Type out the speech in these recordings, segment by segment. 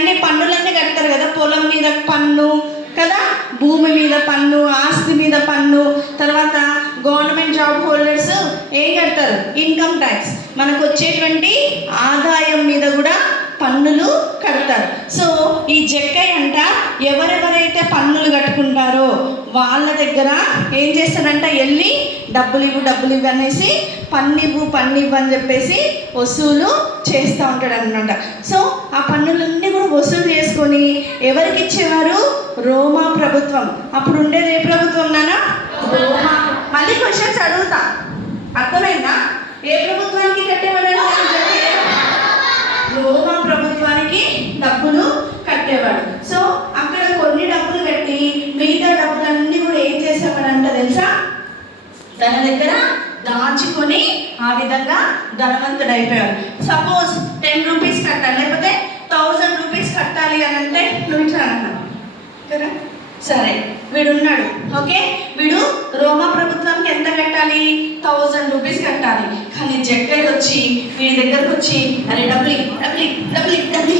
అన్ని పన్నులన్నీ కడతారు కదా, పొలం మీద పన్ను కదా, భూమి మీద పన్ను, ఆస్తి మీద పన్ను, తర్వాత గవర్నమెంట్ జాబ్ హోల్డర్స్ ఏం కడతారు? Income tax. మనకు వచ్చేటువంటి ఆదాయం మీద కూడా పన్నులు కడతారు. సో ఈ జక్కయ్య అంట ఎవరెవరైతే పన్నులు కట్టుకుంటారో వాళ్ళ దగ్గర ఏం చేస్తాడంట, వెళ్ళి డబ్బులు ఇవ్వు అనేసి పన్నివ్వు అని చెప్పేసి వసూలు చేస్తూ ఉంటాడు అనమాట. సో ఆ పన్నులన్నీ కూడా వసూలు చేసుకొని ఎవరికి ఇచ్చేవారు? రోమా ప్రభుత్వం. అప్పుడు ఉండేది ఏ ప్రభుత్వం నానా? రోమా. మళ్ళీ క్వశ్చన్స్ అడుగుతా, అర్థమైందా? ఏ ప్రభుత్వానికి కట్టేవాడు? రోమా ప్రభుత్వానికి డబ్బులు కట్టేవాడు. సో అక్కడ కొన్ని డబ్బులు కట్టి మిగతా డబ్బులన్నీ కూడా ఏం చేసేవాడంట తెలుసా? తన దగ్గర దాచుకొని ఆ విధంగా ధనవంతుడు అయిపోయాడు. సపోజ్ 10 రూపీస్ కట్టాలి, లేకపోతే 1000 రూపీస్ కట్టాలి అని అంటే నువ్వు ఇట్లా అన్నావు కదా, సరే వీడున్నాడు, ఓకే, వీడు రోమా ప్రభుత్వానికి ఎంత కట్టాలి? 1000 రూపీస్ కట్టాలి. కానీ జక్కయ్య వచ్చి వీడి దగ్గరకు వచ్చి అరే డబ్బులు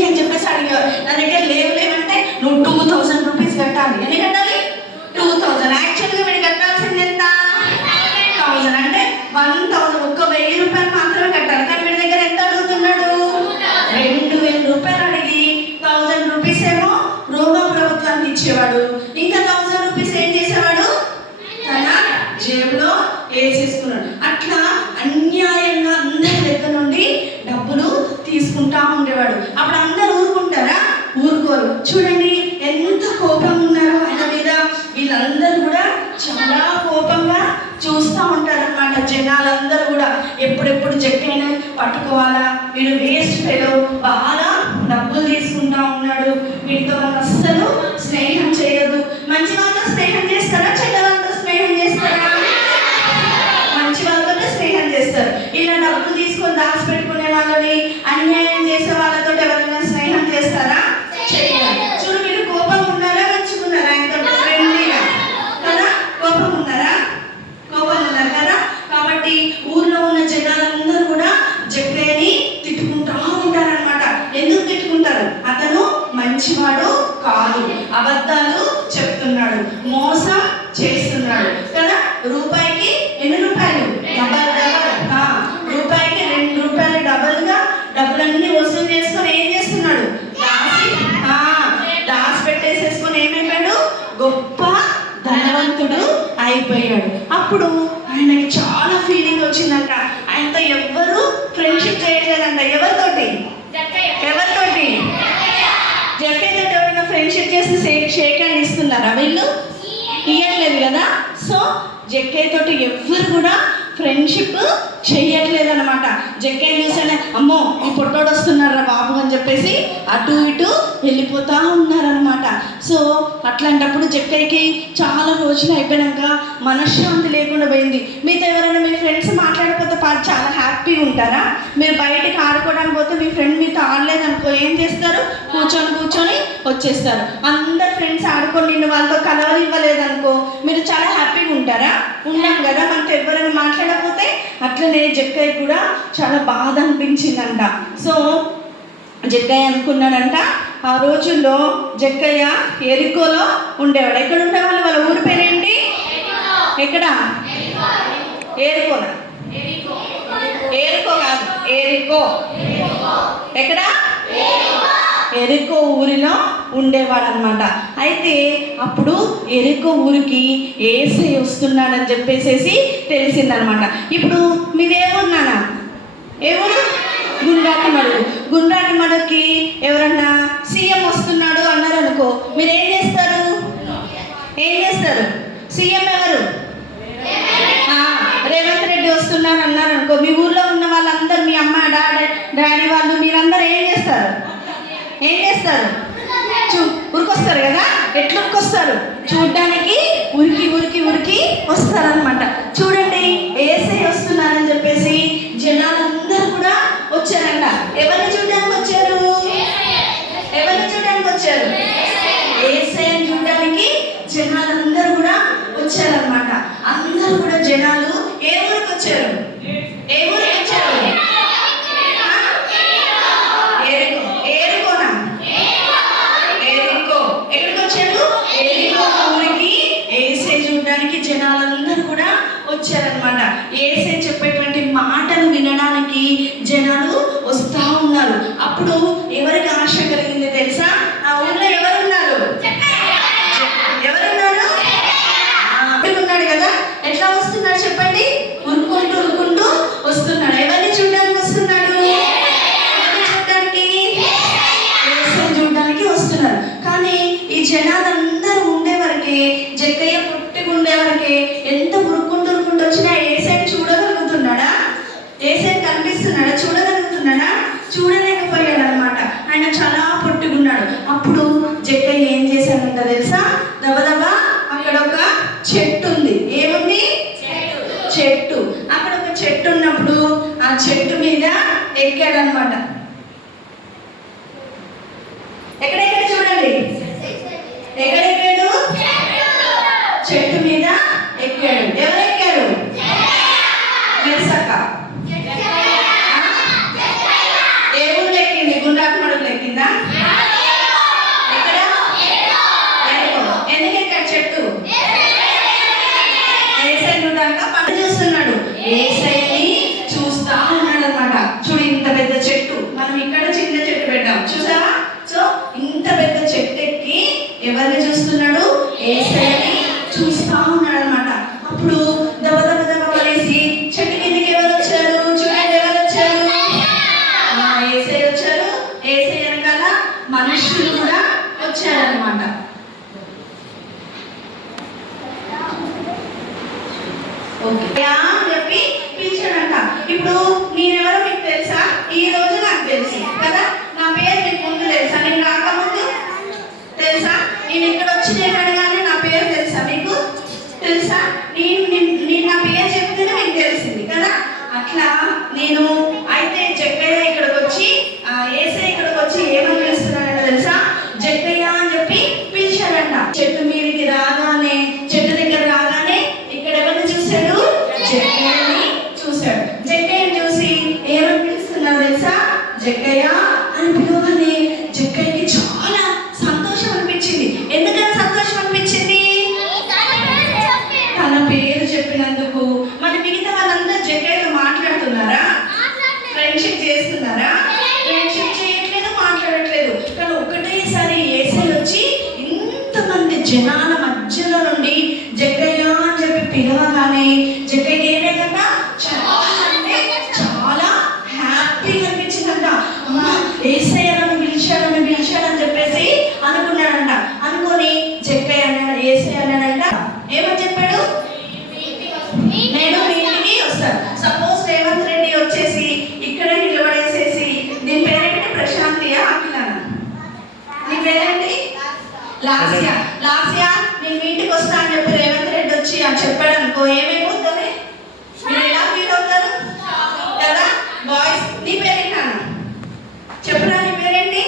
అని చెప్పేసి అడిగారు. నా దగ్గర లేవంటే నువ్వు 2000 రూపీస్ కట్టాలి. ఎన్ని కట్టాలి? 2000. యాక్చువల్గా వీడు కట్టాల్సింది ఎంత? 1000. అంటే 1000, ఒక్క 1000 రూపాయలు మాత్రమే కట్టాలి. కానీ వీడి దగ్గర ఎంత అడుగుతున్నాడు? 2000 రూపాయలు అడిగి 1000 రూపీస్ ఏమో రోమా ప్రభుత్వానికి ఇచ్చేవాడు, ఇంకా 1000 రూపీస్ ఏం చేసేవాడు? తన జేబులో వేసేసుకున్నాడు. అట్లా అన్యాయంగా అందరి దగ్గర నుండి డబ్బులు తీసుకుంటా ఉండేవాడు. అప్పుడు అందరూ ఊరుకుంటారా? ఊరుకోరు. చూడండి ఎంత కోపం ఉన్నారో ఆయన మీద. వీళ్ళందరూ కూడా చాలా కోపంగా చూస్తూ ఉంటారన్నమాట. జనాలందరూ కూడా ఎప్పుడెప్పుడు జక్కయ్యను పట్టుకోవాలా, వీడు వేస్ట్ ఫెలో, బాగా డబ్బులు తీసుకుంటా ఉన్నాడు, వీటితో మనం అస్సలు స్నేహం చేయొద్దు. మంచి వాళ్ళతో స్నేహం చేస్తారా? చెడ్డ వాళ్ళతో స్నేహం చేస్తారా? మంచి వాళ్ళతో స్నేహం చేస్తారు. ఇలా డబ్బులు తీసుకొని దాచిపెట్టుకునే వాళ్ళని, అన్యాయం చేసే వాళ్ళతో ఎవరైనా స్నేహం చేస్తారా? చేయాలి. చూడు మీరు కోపం ఉన్నారా, మంచుకున్నారా? ఆయనతో ఫ్రెండ్లీగా కదా, కోపం ఉన్నారా? కోపం ఉన్నారు కదా. కాబట్టి ఊర్లో ఉన్న జనాలందరూ కూడా జక్కయ్యని తిట్టుకుంటా ఉంటారనమాట. ఎందుకు తిట్టుకుంటారు? అతను మంచివాడు కాదు, అబద్ధాలు చెప్తున్నాడు, మోసం చేస్తున్నాడు కదా. రూపాయికి ఎన్ని రూపాయలు? డబల్. రూపాయికి 2 రూపాయలు డబల్గా డబ్బులన్నీ వసూలు చేసుకొని ఏం చేస్తున్నాడు? దాసి పెట్టేసేసుకొని ఏమైపోయాడు? గొప్ప ధనవంతుడు అయిపోయాడు. అప్పుడు ఆయనకి చాలా ఫీలింగ్ వచ్చిందంట. ఆయనతో ఎవ్వరు ఫ్రెండ్షిప్ చేయట్లేదంట. ఎవరితోటి? జక్కయ్యతో ఎవరైనా ఫ్రెండ్షిప్ చేసి షేక్ హ్యాండ్ ఇస్తున్నారా? వీళ్ళు ఇవ్వట్లేదు కదా. సో జక్కయ్య తోటి ఎవ్వరు కూడా ఫ్రెండ్షిప్ చెయ్యట్లేదు అనమాట. జక్కయ్య చూసానే అమ్మో ఈ పొట్టోడు వస్తున్నారా బాబు అని చెప్పేసి అటు ఇటు వెళ్ళిపోతూ ఉన్నారనమాట. సో అట్లాంటప్పుడు జక్కయ్యకి చాలా రోజులు అయిపోయాక మనశ్శాంతి లేకుండా పోయింది. మీతో ఎవరైనా మీ ఫ్రెండ్స్ మాట్లాడకపోతే చాలా హ్యాపీగా ఉంటారా? మీరు బయటికి ఆడుకోవడానికి పోతే మీ ఫ్రెండ్ మీతో ఆడలేదనుకో ఏం చేస్తారు? కూర్చొని వచ్చేస్తారు. అందరు ఫ్రెండ్స్ ఆడుకొని నిన్ను వాళ్ళతో కలవనివ్వలేదనుకో మీరు చాలా హ్యాపీగా ఉంటారా? ఉన్నాం కదా. మనతో ఎవరైనా మాట్లాడకపోతే అట్లనే జక్కయ్య కూడా చాలా బాధ అనిపించిందంట. సో జక్కయ్య అనుకున్నాడంట, ఆ రోజుల్లో జక్కయ్య ఎరికోలో ఉండేవాడు. ఎక్కడ ఉండేవాళ్ళు? వాళ్ళ ఊరి పేరేంటి? ఎక్కడ? ఏరుకోనా? ఏరుకో కాదు, ఎరికో. ఎక్కడ? ఎరికో ఊరిలో ఉండేవాడు అనమాట. అయితే అప్పుడు ఎరికో ఊరికి యేసయ్య వస్తున్నాడని చెప్పేసి తెలిసిందనమాట. ఇప్పుడు మీదేమున్నానా? ఏ ఊరు? గుండ్రాటి మడుకి ఎవరన్నా సీఎం వస్తున్నాడు అన్నారు అనుకో, మీరు ఏం చేస్తారు? సీఎం ఎవరు? రేవంత్ రెడ్డి వస్తున్నారు అన్నారు అనుకో, మీ ఊర్లో ఉన్న వాళ్ళందరూ, మీ అమ్మ డాడీ వాళ్ళు మీరందరూ ఏం చేస్తారు? ఉరికొస్తారు కదా. ఎట్లా ఉరికొస్తారు? చూడ్డానికి ఉరికి వస్తారనమాట. చూడండి యేసయ్య వస్తున్నారని చెప్పేసి జనాలందరూ కూడా వచ్చారంట. ఎవరిని చూడడానికి వచ్చారు? యేసయ్యని చూడడానికి జనాలందరూ కూడా వచ్చారనమాట. అందరూ కూడా జనాలు ఏ ఊరికి వచ్చారు? ఏరుకోనా? వచ్చారనమాట. యేసయ్య చెప్పేటువంటి మాటలు వినడానికి జనాలు వస్తూ ఉన్నారు. అప్పుడు ఎవరికి ఆశ కలిగింది తెలుసా? ఆ ఊళ్ళో ఎవరున్నారు? ఎవరున్నారు? ఉన్నాడు కదా. ఎట్లా వస్తున్నాడు చెప్పండి? ఉరుకుంటూ వస్తున్నాడు. ఎవరిని చూడడానికి వస్తున్నాడు? చూడడానికి వస్తున్నారు. కానీ ఈ జనాలందరూ ఉండేవరకే, జక్కయ్య పుట్టుకుండేవరకే ఎంత ఉరుకుంటూ వచ్చినా యేసయ్యని చూడగలుగుతున్నాడా? యేసయ్య కనిపిస్తున్నాడా? చూడగలుగుతున్నాడా? చూడలేకపోయాడు అనమాట. ఆయన చాలా పొట్టుకున్నాడు. అప్పుడు జక్కయ్య ఏం చేశాడంట తెలుసా? దబదబా అక్కడ ఒక చెట్టు ఉంది. ఏముంది? చెట్టు. అక్కడ ఒక చెట్టు ఉన్నప్పుడు ఆ చెట్టు మీద ఎక్కాడనమాట. ఎక్కడెక్కడ చూడండి, ఎక్కడెక్కాడు? చెట్టు మీద ఎక్కాడు. ఎవరు ఎక్కారు? మెర్సక్క. ఏ ఊళ్ళు ఎక్కింది? గుండ్రాకు మడుగులు ఎక్కిందా? ఎక్కడ? ఎందుకు ఎక్కాడు చెట్టు? యేసయ్య చూడడానికి పని చూస్తున్నాడు. యేసయ్యని చూస్తా ఉన్నాడు అనమాట. చూడు, ఇంత పెద్ద చెట్టు, మనం ఇక్కడ చిన్న చెట్టు పెట్టాం చూసావా? సో ఇంత పెద్ద చెట్టు ఎక్కి ఎవరిని చూస్తున్నాడు? యేసయ్యని చూస్తా ఉన్నాడు అనమాట. అప్పుడు దబదబ పడేసి చెట్టు కిందకి ఎవరు వచ్చారు? చూడండి, ఎవరు వచ్చారు? యేసయ్య వచ్చారు. యేసయ్య వెనకాల మనుషులు కూడా వచ్చారనమాట. ఓకే అని చెప్పి పిలిచాడంట. ఇప్పుడు నేనెవరో మీకు తెలుసా? ఈ రోజు నాకు తెలుసు కదా. నా పేరు మీకు ముందు తెలుసా? నేను రాకముందు తెలుసా? నేను ఇక్కడ వచ్చి నేను అడగానే నా పేరు తెలుసా మీకు? తెలుసా? నేను నా పేరు చెప్తేనే మీకు తెలిసింది కదా. అట్లా నేను అయితే జక్కయ్య ఇక్కడికి వచ్చి, యేసయ్య ఇక్కడికి వచ్చి ఏమని పిలుస్తున్నాడంట తెలుసా? జక్కయ్య అని చెప్పి పిలిచాడంట. చెట్టు మీదకి రాగానే, చెట్టు దగ్గర రాగానే ఇక్కడ ఎవరిని చూశాడు? జక్కయ్యని చూశాడు. జక్కయ్యని చూసి ఏమని పిలుస్తున్నాడు తెలుసా? జక్కయ్య అని పిలవగానే జక్కయ్యకి చాలా సంతోషం అనిపించింది. ఎందుకని సంతోషం అనిపించింది? తన పేరు చెప్పినందుకు. మరి మిగతా వాళ్ళందరూ జక్కయ్యతో మాట్లాడుతున్నారా? ఫ్రెండ్షిప్ చేస్తున్నారా? ఫ్రెండ్షిప్ చేయట్లేదు, మాట్లాడట్లేదు. కానీ ఒకటేసారి యేసయ్య వచ్చి ఇంతమంది జనాల మధ్యలో నుండి జక్కయ్య అని చెప్పి పిలవగానే జక్కయ్యకి ఏమైందంట? చాలా అంటే చాలా హ్యాపీగా అనిపించిందంట. అమ్మా, యేసయ్య నన్ను పిలిచాడని చెప్పేసి అనుకున్నాడంట. అనుకొని జక్కయ్య అన్నాడు, యేసయ్య అన్నాడంట. ఏమని చెప్పాడు? నేను మీ ఇంటికి వస్తాను. సపోజ్ రేవంత్ రెడ్డి వచ్చేసి ఇక్కడ నిలబడేసేసి, దీని పేరేంటి? ప్రశాంతియా? అఖిలానా? నీ పేరేంటి? లాస్యా. నేను మీ ఇంటికి వస్తా అని చెప్పి రేవంత్ రెడ్డి వచ్చి అని చెప్పాడు అనుకో, ఏమైపోతుంది? మీరు ఎలా ఫీల్ అవుతారు కదా? బాయ్స్, నీ పేరేంటా? చెప్పురా, నీ పేరేంటి?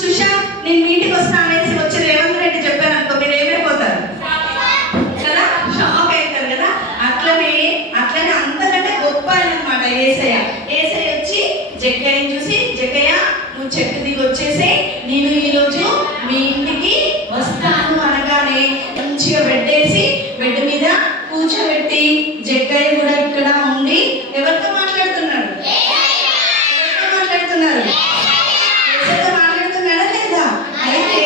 సుశాంత్. నేను మీ ఇంటికి వస్తా అనేసి వచ్చి రేవంత్ రెడ్డి చెప్పాను అనుకో, మీరు ఏమైపోతారు కదా? షాక్ అవుతారు కదా. అట్లనే అంతకంటే గొప్ప అనమాట యేసయ్య. యేసయ్య వచ్చి జక్కయ్యని చూసి, జక్కయ్య నువ్వు చెట్టు దిగి వచ్చేసి నేను ఈరోజు మీ ఇంటికి వస్తాను అనగానే మంచిగా పెట్టేసి బెడ్ మీద కూర్చోబెట్టి జక్కయ్య కూడా ఇక్కడ ఉండి ఎవరితో మాట్లాడుతున్నాడు? యేసయ్యతో మాట్లాడుతున్నాడా లేదా? అయితే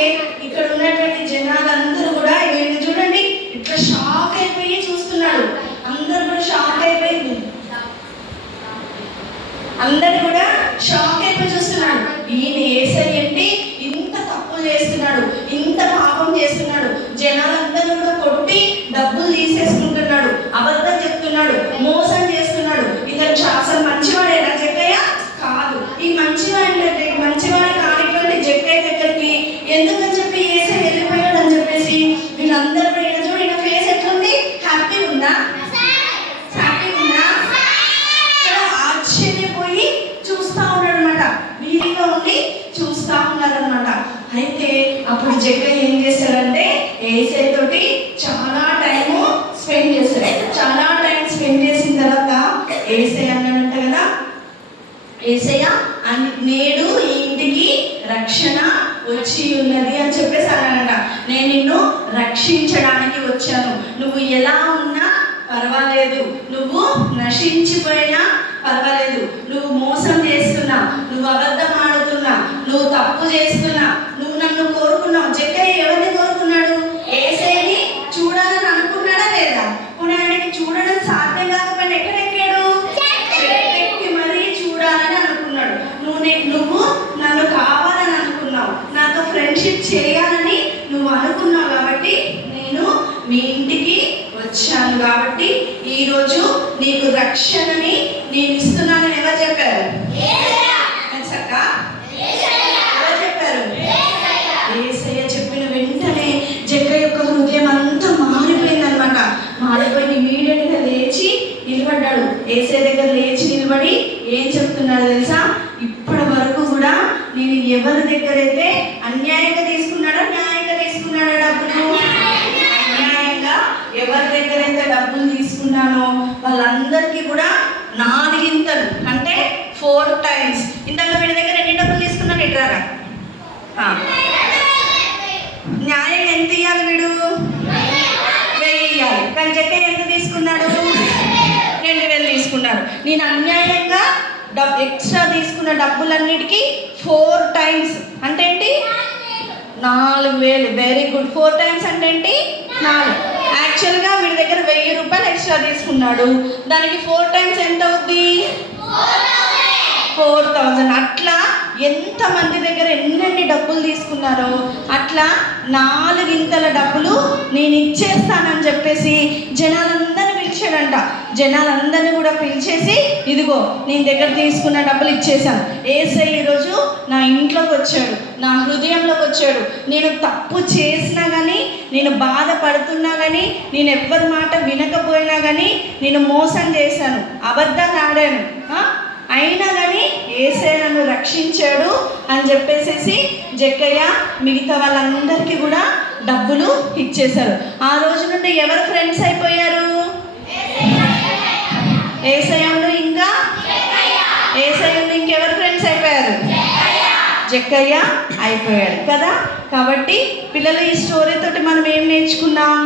ఇక్కడ ఉన్నటువంటి జనాలందరూ కూడా వీళ్ళని చూడండి, ఇట్లా షాక్ అయిపోయి చూస్తున్నాడు. అందరు కూడా షాక్ అయిపోయింది. అందరు కూడా షాక్ అయిపోయి చూస్తున్నాడు. ఈయన యేసయ్య ఏంటి ఇంత తప్పు చేస్తున్నాడు, ఇంత పాపం చేస్తున్నాడు, జనాలందరూ కూడా కొట్టి డబ్బులు తీసేసుకుంటున్నాడు, అబద్ధం చెప్తున్నాడు, మోసం చేస్తున్నాడు. ఇతను అసలు మంచివాడేనా జక్కయ్య? కాదు. ఈ మంచివాడు కానిటువంటి జక్కయ్య దగ్గరికి ఎందుకని చెప్పి యేసయ్య వెళ్ళిపోయాడు అని చెప్పేసి వీళ్ళందరూ కూడా ఈయన చూడు, ఈయన ఫేస్ ఎట్లుంది? హ్యాపీ ఉందా? ఆశ్చర్యపోయి చూస్తా ఉన్నాడు అనమాట. వీధిలో ఉండి చూస్తా ఉన్నారనమాట. అయితే అప్పుడు జక్కయ్య ఏం చేశాడంటే యేసయ్య తోటి చాలా టైం స్పెండ్ చేశాడు. చాలా టైం స్పెండ్ చేసిన తర్వాత యేసయ్య అన్నాడంట కదా, యేసయ్య నేడు ఈ ఇంటికి రక్షణ వచ్చి ఉన్నది అని చెప్పేసి అన్నాడంట. నేను నిన్ను రక్షించడానికి వచ్చాను, నువ్వు ఎలా ఉన్నా పర్వాలేదు, నువ్వు నశించిపోయినా పర్వాలేదు, నువ్వు మోసం చేస్తున్నా, నువ్వు అబద్ధం ఆడుతున్నా, నువ్వు తప్పు చేస్తున్నా, నువ్వు నన్ను కోరుకున్నావు. జక్కయ్య ఎవరిని కోరుకున్నాడు? యేసయ్యని చూడాలని అనుకున్నాడా లేదా? ఇప్పుడు ఆయనకి చూడడం సాధ్యం కాకపోయినా ఎక్కడెక్కాడు? చెట్టెక్కి మరీ చూడాలని అనుకున్నాడు. నువ్వు నన్ను కావాలని అనుకున్నావు, నాతో ఫ్రెండ్షిప్ చేయాలని నువ్వు అనుకున్నావు. కాబట్టి నేను మీ ఇంటికి వచ్చాను. కాబట్టి ఈరోజు నీకు రక్షణని నేను ఇస్తున్నానని ఎవరు చెప్పారు? ఎవరు చెప్పారు? యేసయ్య చెప్పిన వెంటనే జక్కయ్య యొక్క హృదయం అంతా మారిపోయిందనమాట. మారిపోయి ఇమీడియట్గా లేచి నిలబడ్డాడు. యేసయ్య దగ్గర లేచి నిలబడి ఏం చెప్తున్నాడు తెలుసా? ఇప్పటి వరకు కూడా నేను ఎవరి దగ్గర అయితే అన్యాయంగా తీసుకున్నాడా న్యాయంగా తీసుకున్నాడా డబ్బులు? అన్యాయంగా ఎవరి దగ్గర అయితే డబ్బులు తీసుకున్నానో వాళ్ళందరికీ కూడా 4 ఇంతలు, అంటే 4 times. ఇందాక వీడి దగ్గర ఎన్ని డబ్బులు తీసుకున్నాను ఇట్రారా? న్యాయం ఎంత ఇవ్వాలి? వీడు 1000 ఇవ్వాలి. కానీ జక్కయ్య ఎంత తీసుకున్నాడు? 2000 తీసుకున్నాడు. నేను అన్యాయంగా ఎక్స్ట్రా తీసుకున్న డబ్బులన్నిటికీ 4 times అంటే ఏంటి? 4000. Very good. 4 times అంటే ఏంటి? 4. యాక్చువల్గా వీడి దగ్గర 1000 రూపాయలు ఎక్స్ట్రా తీసుకున్నాడు. దానికి 4 times ఎంత అవుద్ది? 4000. అట్లా ఎంతమంది దగ్గర ఎన్నెన్ని డబ్బులు తీసుకున్నారో అట్లా 4 ఇంతల డబ్బులు నేను ఇచ్చేస్తానని చెప్పేసి జనాలందరినీ పిలిచాడంట. జనాలందరినీ కూడా పిలిచేసి, ఇదిగో నేను దగ్గర తీసుకున్న డబ్బులు ఇచ్చేసాను. యేసయ్య ఈరోజు నా ఇంట్లోకి వచ్చాడు, నా హృదయంలోకి వచ్చాడు. నేను తప్పు చేసినా కానీ, నేను బాధపడుతున్నా కానీ, నేను ఎవ్వరి మాట వినకపోయినా కానీ, నేను మోసం చేశాను, అబద్ధాలు ఆడాను, అయినా కానీ యేసయ్య నన్ను రక్షించాడు అని చెప్పేసి జక్కయ్య మిగతా వాళ్ళందరికీ కూడా డబ్బులు ఇచ్చేశారు. ఆ రోజు నుండి ఎవరు ఫ్రెండ్స్ అయిపోయారు? యేసయ్యను ఇంకా యేసయ్యను ఇంకెవరు ఫ్రెండ్స్ అయిపోయారు? జక్కయ్య అయిపోయాడు కదా. కాబట్టి పిల్లలు, ఈ స్టోరీ తోటి మనం ఏం నేర్చుకున్నాం?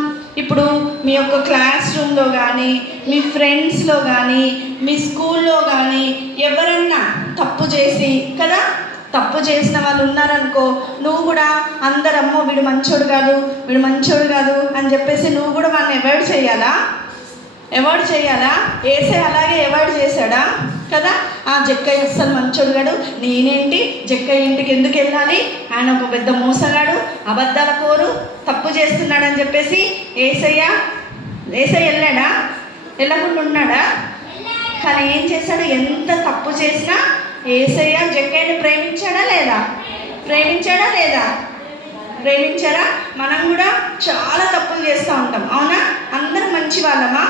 ఇప్పుడు మీ యొక్క క్లాస్ రూమ్లో కానీ, మీ ఫ్రెండ్స్లో కానీ, మీ స్కూల్లో కానీ ఎవరన్నా తప్పు చేసి కదా, తప్పు చేసిన వాళ్ళు ఉన్నారనుకో, నువ్వు కూడా అందరమ్మో వీడు మంచోడు కాదు, వీడు మంచోడు కాదు అని చెప్పేసి నువ్వు కూడా వాళ్ళని అవాయిడ్ చేయాలా? అవాయిడ్ చేయాలా? యేసయ్య అలాగే అవాయిడ్ చేశాడా కదా? జక్కయ్య అస్సలు మంచోడు కాడు, నేనేంటి జక్కయ్య ఇంటికి ఎందుకు వెళ్ళాలి, ఆయన ఒక పెద్ద మోసగాడు, అబద్ధాల కోరు, తప్పు చేస్తున్నాడని చెప్పేసి యేసయ్య వెళ్ళాడా? వెళ్ళకుండా ఉన్నాడా? కానీ ఏం చేశాడు? ఎంత తప్పు చేసినా యేసయ్య జక్కయ్యని ప్రేమించాడా లేదా? ప్రేమించాడా లేదా? ప్రేమించారా? మనం కూడా చాలా తప్పులు చేస్తూ ఉంటాం, అవునా? అందరూ మంచి వాళ్ళమా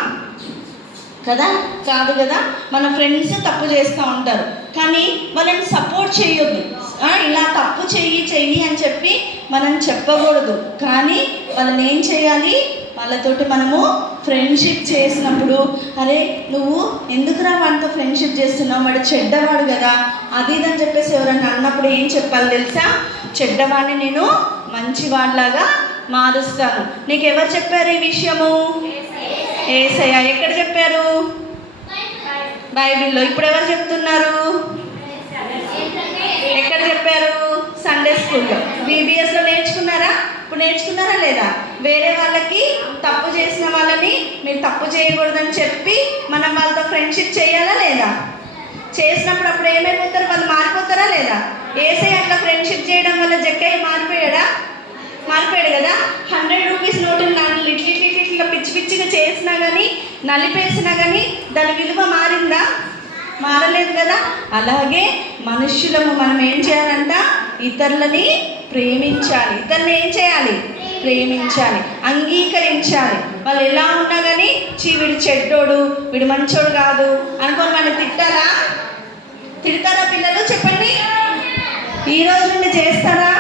కదా? కాదు కదా. మన ఫ్రెండ్స్ తప్పు చేస్తూ ఉంటారు, కానీ వాళ్ళని సపోర్ట్ చేయొద్దు. ఇలా తప్పు చెయ్యి అని చెప్పి మనం చెప్పకూడదు. కానీ వాళ్ళని ఏం చేయాలి? వాళ్ళతోటి మనము ఫ్రెండ్షిప్ చేసినప్పుడు, అరే నువ్వు ఎందుకురా వాడితో ఫ్రెండ్షిప్ చేస్తున్నావు, వాడు చెడ్డవాడు కదా, అది ఇదని చెప్పేసి ఎవరన్నా అన్నప్పుడు ఏం చెప్పాలి తెలుసా? చెడ్డవాడిని నేను మంచివాడిలాగా మారుస్తాను. నీకు ఎవరు చెప్పారు ఈ విషయము? యేసయ్య. ఎక్కడ చెప్పారు? బైబిల్లో. ఇప్పుడు ఎవరు చెప్తున్నారు? ఎక్కడ చెప్పారు? సండే స్కూల్లో. బీబీఎస్లో నేర్చుకున్నారా? ఇప్పుడు నేర్చుకున్నారా లేదా? వేరే వాళ్ళకి తప్పు చేసిన వాళ్ళని మీరు తప్పు చేయకూడదని చెప్పి మనం వాళ్ళతో ఫ్రెండ్షిప్ చేయాలా లేదా? చేసినప్పుడు అప్పుడు ఏమైపోతారు? వాళ్ళు మారిపోతారా లేదా? యేసయ్య అట్లా ఫ్రెండ్షిప్ చేయడం వల్ల జక్కయ్య మారిపోయాడా? మారిపోయాడు కదా. 100 రూపీస్ నోటుని ఇట్లా పిచ్చిగా చేసినా కానీ, నలిపేసినా కానీ దాని విలువ మారిందా? మారలేదు కదా. అలాగే మనుష్యులము మనం ఏం చేయాలంట? ఇతరులని ప్రేమించాలి. ఇతరులను ఏం చేయాలి? ప్రేమించాలి, అంగీకరించాలి. వాళ్ళు ఎలా ఉన్నా కానీ వీడు చెడ్డోడు, వీడు మంచోడు కాదు అనుకోని వాళ్ళని తిట్టారా? తిడతారా పిల్లలు? చెప్పండి. ఈ రోజు నుండి చేస్తారా?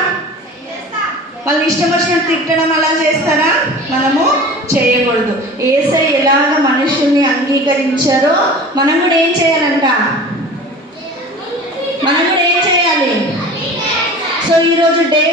వాళ్ళు ఇష్టం వచ్చినట్టు తిట్టడం అలా చేస్తారా? మనము చేయకూడదు. యేసయ్య ఎలాగ మనుషుల్ని అంగీకరించారో మనం కూడా ఏం చేయాలంట? మనం కూడా ఏం చేయాలి? సో ఈరోజు డే